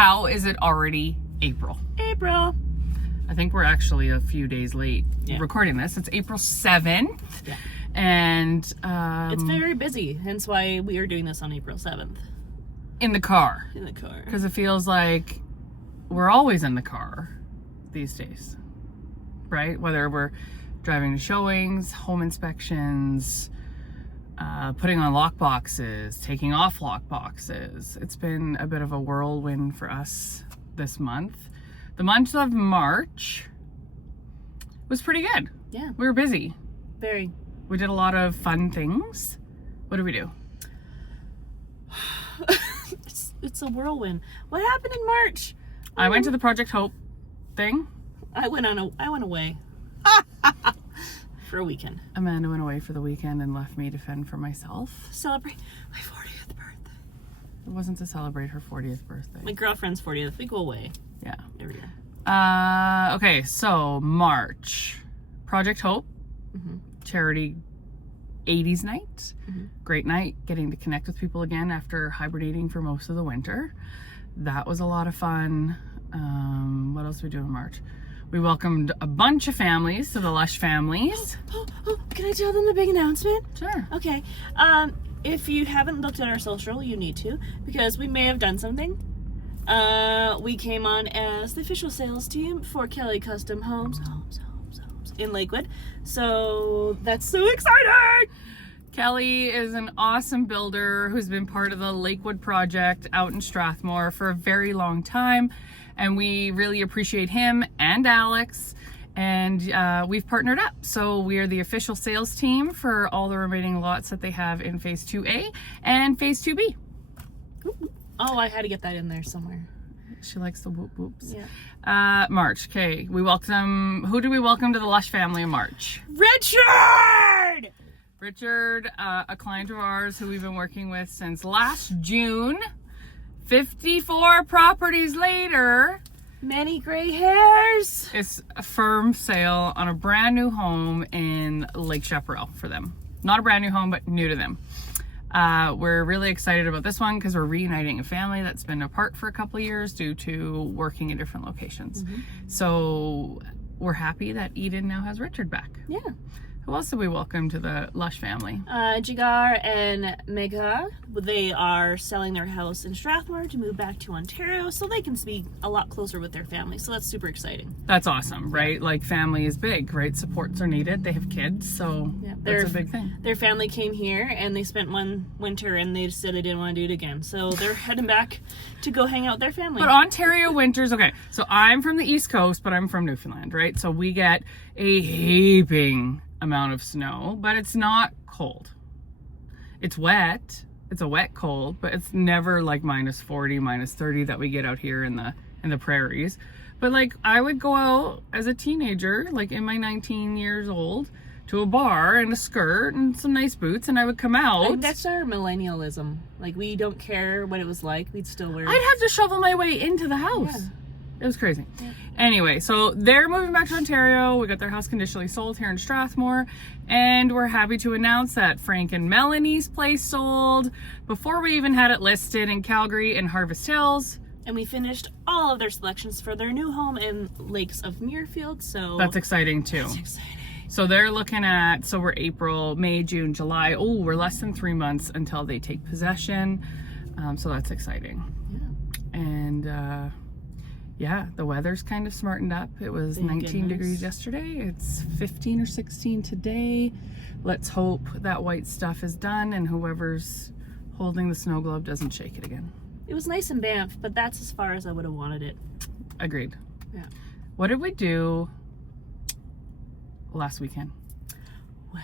How is it already April? April. I think we're actually a few days late recording this. It's April 7th. Yeah. And it's very busy, hence why we are doing this on April 7th. in the car. In the car. Because it feels like we're always in the car these days, right? Whether we're driving to showings, home inspections, putting on lock boxes, taking off lock boxes. It's been a bit of a whirlwind for us this month. The month of March was pretty good. Yeah. We were busy. Very. We did a lot of fun things. What did we do? It's a whirlwind. What happened in March? I went to the Project Hope thing. I went away for a weekend. Amanda went away for the weekend and left me to fend for myself. Celebrate my 40th birthday. It wasn't to celebrate her 40th birthday. My girlfriend's 40th. We go away Yeah. every year. Okay, so March. Project Hope. Mm-hmm. Charity 80s night. Mm-hmm. Great night, getting to connect with people again after hibernating for most of the winter. That was a lot of fun. What else did we do in March? We welcomed a bunch of families to the Lush families. Can I tell them the big announcement? Sure. Okay. If you haven't looked at our social, you need to, because we may have done something. We came on as the official sales team for Kelly Custom Homes in Lakewood. So that's so exciting! Kelly is an awesome builder who's been part of the Lakewood project out in Strathmore for a very long time. And we really appreciate him and Alex. And we've partnered up. So we are the official sales team for all the remaining lots that they have in Phase 2A and Phase 2B. Oh, I had to get that in there somewhere. She likes the whoop whoops. Yeah. March. Okay. Who do we welcome to the Lush family in March? Richard! Richard, a client of ours who we've been working with since last June. 54 properties later. Many gray hairs. It's a firm sale on a brand new home in Lake Chaparral for them. Not a brand new home, but new to them. We're really excited about this one because we're reuniting a family that's been apart for a couple of years due to working in different locations. Mm-hmm. So we're happy that Eden now has Richard back. Yeah. Who else did we welcome to the Lush family? Jigar and Megha. They are selling their house in Strathmore to move back to Ontario so they can be a lot closer with their family. So that's super exciting. That's awesome, right? Yeah. Like, family is big, right? Supports are needed. They have kids, so that's a big thing. Their family came here and they spent one winter and they said they didn't want to do it again. So they're heading back to go hang out with their family. But Ontario winters, okay, so I'm from the East Coast, but I'm from Newfoundland, right? So we get a heaping amount of snow, but it's not cold. It's wet. It's a wet cold, but it's never like minus 40, minus 30 that we get out here in the prairies. But like, I would go out as a teenager, like in my 19 years old, to a bar in a skirt and some nice boots, and I would come out. Like, that's our millennialism. Like, we don't care what it was like. We'd still wear it. I'd have to shovel my way into the house. Yeah. It was crazy. Yeah. Anyway, so they're moving back to Ontario. We got their house conditionally sold here in Strathmore. And we're happy to announce that Frank and Melanie's place sold before we even had it listed in Calgary and Harvest Hills. And we finished all of their selections for their new home in Lakes of Muirfield. So that's exciting too. That's exciting. So they're looking at, so we're April, May, June, July. Oh, we're less than 3 months until they take possession. So that's exciting. Yeah. And, yeah, the weather's kind of smartened up. It was 19 degrees yesterday. It's 15 or 16 today. Let's hope that white stuff is done and whoever's holding the snow globe doesn't shake it again. It was nice in Banff, but that's as far as I would have wanted it. Agreed. Yeah. What did we do last weekend? Well,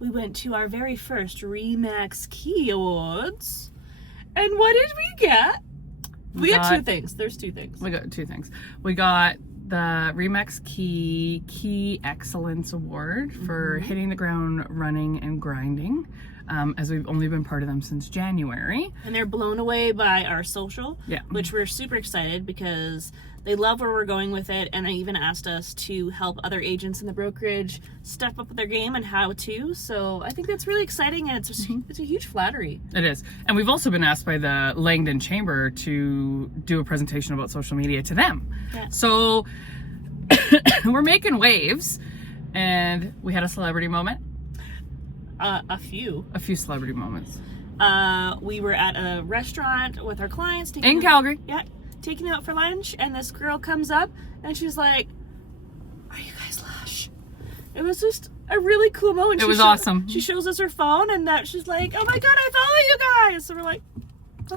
we went to our very first RE/MAX Key Awards. And what did we get? We got 2 things. There's 2 things. We got 2 things. We got the RE/MAX Key Excellence Award for hitting the ground running and grinding. as we've only been part of them since January. And they're blown away by our social, Yeah. which we're super excited because they love where we're going with it, and they even asked us to help other agents in the brokerage step up their game and how to. So I think that's really exciting, and it's a huge flattery. It is. And we've also been asked by the Langdon Chamber to do a presentation about social media to them. Yeah. So we're making waves, and we had a celebrity moment. A few. A few celebrity moments. We were at a restaurant with our clients. In Calgary. Yeah. Taking out for lunch, and this girl comes up and she's like, "Are you guys Lush?" It was just a really cool moment. It was awesome. She shows us her phone, and that she's like, "Oh my god, I follow you guys!" So we're like,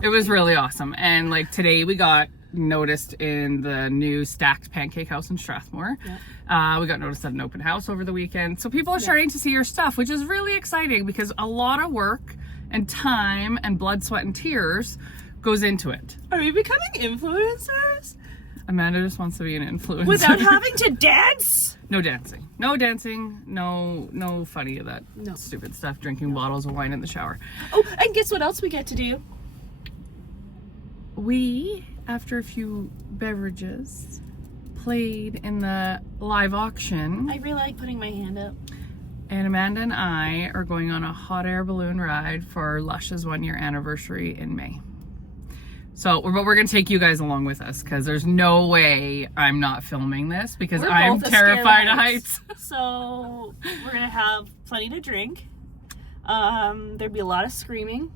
It was really awesome. And like today we got noticed in the new Stacked Pancake House in Strathmore. Yeah. We got noticed at an open house over the weekend. So people are starting to see your stuff, which is really exciting because a lot of work and time and blood, sweat, and tears goes into it. "Are we becoming influencers Amanda just wants to be an influencer. without having to dance?" No dancing. No dancing. No funny of that No. stupid stuff. Drinking bottles of wine in the shower. Oh, and guess what else we get to do? We, after a few beverages, played in the live auction. I really like putting my hand up. And Amanda and I are going on a hot air balloon ride for Lush's 1-year anniversary in May. So, but we're going to take you guys along with us because there's no way I'm not filming this because We're I'm both scared terrified of heights. So we're gonna have plenty to drink. There'd be a lot of screaming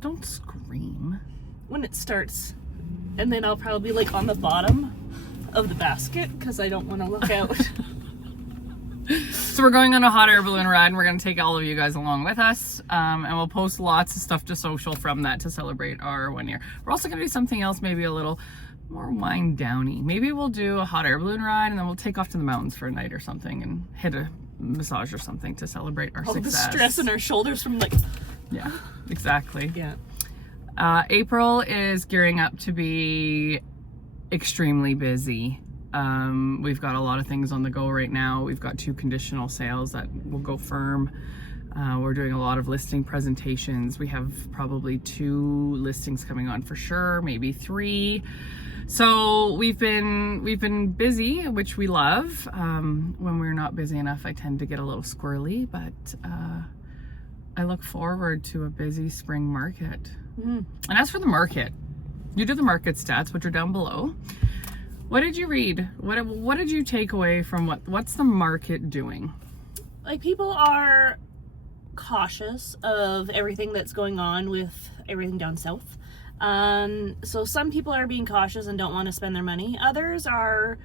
Don't scream. when it starts, and then I'll probably be like on the bottom of the basket because I don't want to look out. So we're going on a hot air balloon ride and we're going to take all of you guys along with us. And we'll post lots of stuff to social from that to celebrate our 1 year. We're also going to do something else, maybe a little more wind downy. Maybe we'll do a hot air balloon ride and then we'll take off to the mountains for a night or something and hit a massage or something to celebrate our All the success. stress in our shoulders from like, Yeah, exactly. yeah. April is gearing up to be extremely busy. We've got a lot of things on the go right now. We've got 2 conditional sales that will go firm. We're doing a lot of listing presentations. We have probably 2 listings coming on for sure, maybe 3. So we've been busy, which we love. When we're not busy enough, I tend to get a little squirrely, but I look forward to a busy spring market. Mm. And as for the market, you do the market stats, which are down below. What did you read? What did you take away from what's the market doing? Like, people are cautious of everything that's going on with everything down south. So some people are being cautious and don't want to spend their money. Others are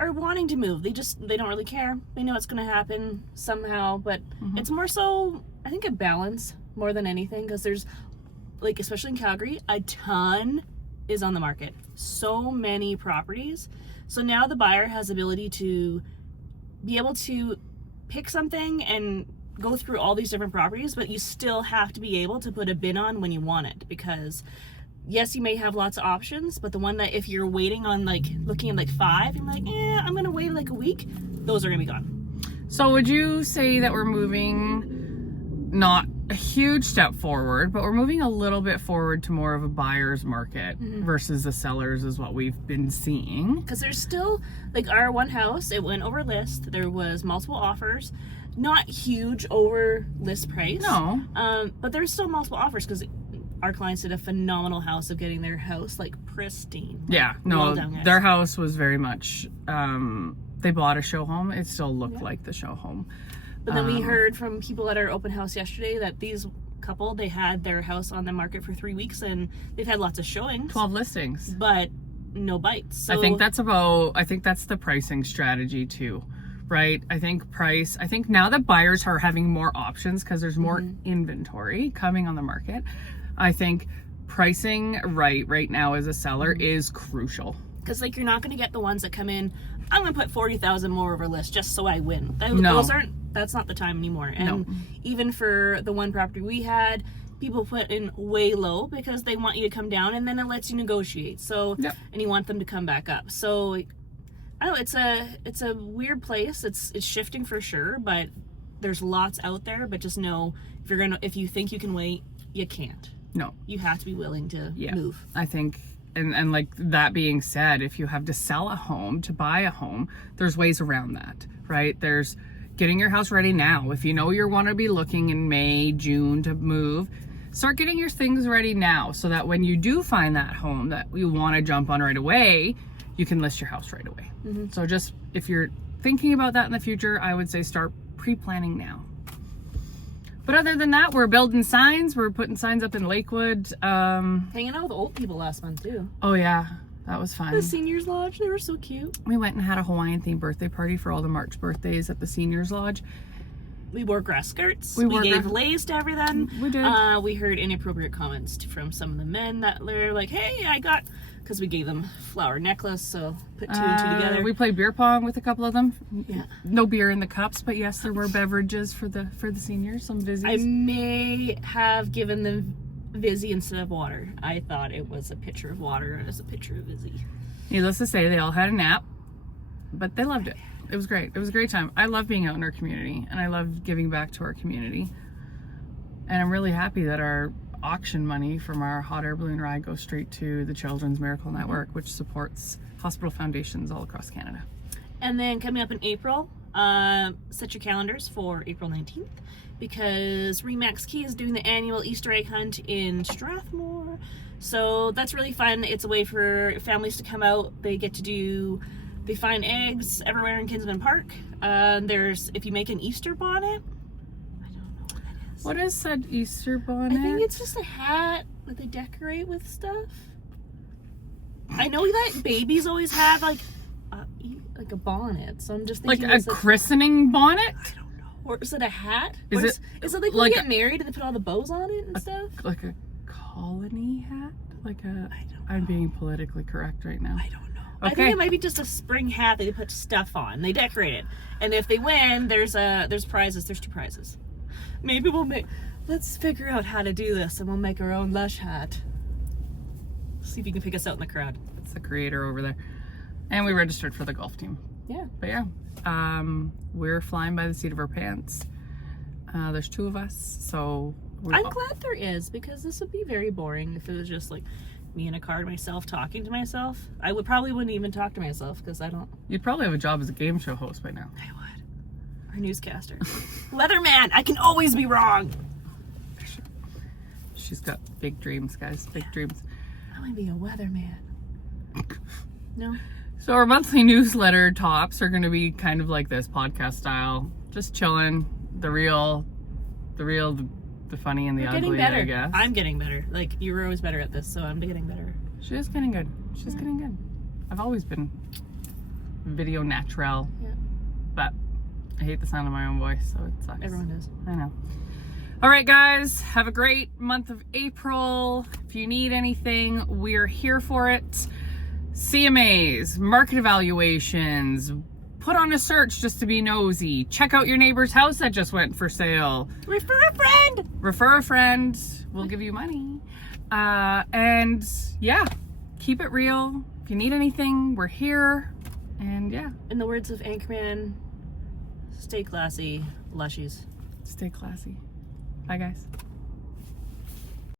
wanting to move. They don't really care. They know it's going to happen somehow, but it's more so, I think, a balance more than anything, because there's, like, especially in Calgary, a ton is on the market. So many properties. So now the buyer has the ability to be able to pick something and go through all these different properties, but you still have to be able to put a bid on when you want it, because yes, you may have lots of options, but the one that if you're waiting on, like, looking at like 5 and like, I'm gonna wait like a week, those are gonna be gone. So would you say that we're moving not a huge step forward, but we're moving a little bit forward to more of a buyer's market versus the sellers is what we've been seeing? Because there's still, like, our one house, it went over list. There was multiple offers, not huge over list price. No. But there's still multiple offers because our clients did a phenomenal house of getting their house, like, pristine. Yeah, Well no, done, guys. their house was very much, they bought a show home. It still looked like the show home. But then we heard from people at our open house yesterday that these couple, they had their house on the market for 3 weeks and they've had lots of showings. 12 listings. But no bites. So I think that's the pricing strategy too, right? I think now that buyers are having more options because there's more inventory coming on the market, I think pricing right now as a seller is crucial. because, like, you're not going to get the ones that come in, I'm going to put 40,000 more over list just so I win. No. That's not the time anymore. And No. even for the one property we had, people put in way low because they want you to come down, and then it lets you negotiate. So, Yep. and you want them to come back up. So, I don't know, it's a weird place. It's shifting for sure, but there's lots out there, but just know if you think you can wait, you can't. No. You have to be willing to move. I think, and like that being said, if you have to sell a home to buy a home, there's ways around that, right? There's getting your house ready now. If you know you want to be looking in May, June to move, start getting your things ready now so that when you do find that home that you want to jump on right away, you can list your house right away. So just if you're thinking about that in the future, I would say start pre-planning now. But other than that, we're building signs. We're putting signs up in Lakewood. Hanging out with the old people last month too. Oh yeah, that was fun. The Seniors Lodge, they were so cute. We went and had a Hawaiian themed birthday party for all the March birthdays at the Seniors Lodge. We wore grass skirts. We gave lays to everything. We did. We heard inappropriate comments from some of the men that were like, "Hey, because we gave them flower necklace, so put two and two together." We played beer pong with a couple of them. Yeah. No beer in the cups, but yes, there were beverages for the seniors, some Vizzies. I may have given them Vizzy instead of water. I thought it was a pitcher of water and it was a pitcher of Vizzy. Needless to say, they all had a nap, but they loved it. It was great. It was a great time. I love being out in our community, and I love giving back to our community. And I'm really happy that our auction money from our hot air balloon ride goes straight to the Children's Miracle Network, which supports hospital foundations all across Canada. And then coming up in April, set your calendars for April 19th, because Remax Key is doing the annual Easter egg hunt in Strathmore. So that's really fun. It's a way for families to come out. They find eggs everywhere in Kinsman Park. If you make an Easter bonnet, I don't know what that is. What is said Easter bonnet? I think it's just a hat that they decorate with stuff. I know that babies always have like a bonnet, so I'm just thinking like a christening bonnet. I don't know. Or is it a hat? Is it like when like you get married and they put all the bows on it and stuff? Like a colony hat? I don't know. I'm being politically correct right now. I don't know. Okay. I think it might be just a spring hat that they put stuff on. They decorate it, and if they win, there's prizes. There's 2 prizes. Maybe let's figure out how to do this, and we'll make our own Lush hat. See if you can pick us out in the crowd. It's the creator over there. And we registered for the golf team. Yeah. But yeah, we're flying by the seat of our pants. There's 2 of us, so I'm glad there is, because this would be very boring if it was just like me in a car to myself talking to myself. I wouldn't even talk to myself because I don't. You'd probably have a job as a game show host by now. I would. Or newscaster. Weatherman. I can always be wrong. She's got big dreams, guys. Big dreams. I want to be a weatherman. No. So our monthly newsletter tops are going to be kind of like this, podcast style, just chilling, the real, the funny and the ugly. Getting better. I guess. I'm getting better. Like, you were always better at this, so I'm getting better. She is getting good. She's getting good. I've always been video natural. Yeah. But I hate the sound of my own voice, so it sucks. Everyone does. I know. All right, guys, have a great month of April. If you need anything, we're here for it. CMAs, market evaluations, put on a search just to be nosy. Check out your neighbor's house that just went for sale. Refer a friend. Refer a friend. We'll give you money. And yeah, keep it real. If you need anything, we're here. And yeah. In the words of Anchorman, stay classy, lushies. Stay classy. Bye, guys.